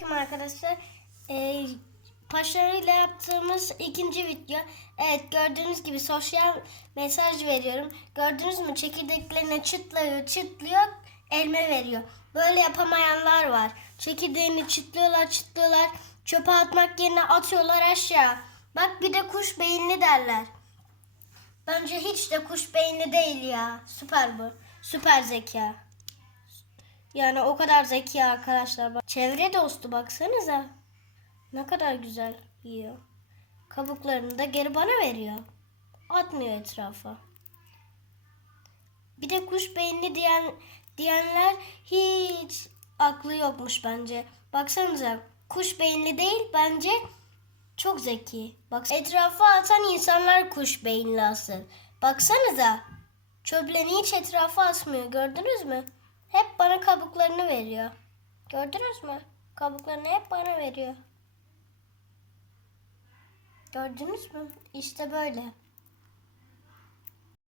Selamünaleyküm arkadaşlar. Ee, Paşarıyla yaptığımız ikinci video. Evet gördüğünüz gibi sosyal mesaj veriyorum. Gördünüz mü çekirdeklerine çıtlıyor çıtlıyor elme veriyor. Böyle yapamayanlar var. Çekirdeğini çıtlıyorlar çıtlıyorlar. Çöpe atmak yerine atıyorlar aşağı. Bak bir de kuş beyinli derler. Bence hiç de kuş beyinli değil ya. Süper bu. Süper zeka. Yani o kadar zeki arkadaşlar. Bak. Çevre dostu baksanıza. Ne kadar güzel yiyor. Kabuklarını da geri bana veriyor. Atmıyor etrafa. Bir de kuş beyinli diyen diyenler hiç aklı yokmuş bence. Baksanıza kuş beyinli değil bence çok zeki. Bak etrafa atan insanlar kuş beyinli asıl. Baksanıza çöplerini hiç etrafa atmıyor gördünüz mü? Hep bana kabuklarını veriyor. Gördünüz mü? Kabuklarını hep bana veriyor. Gördünüz mü? İşte böyle.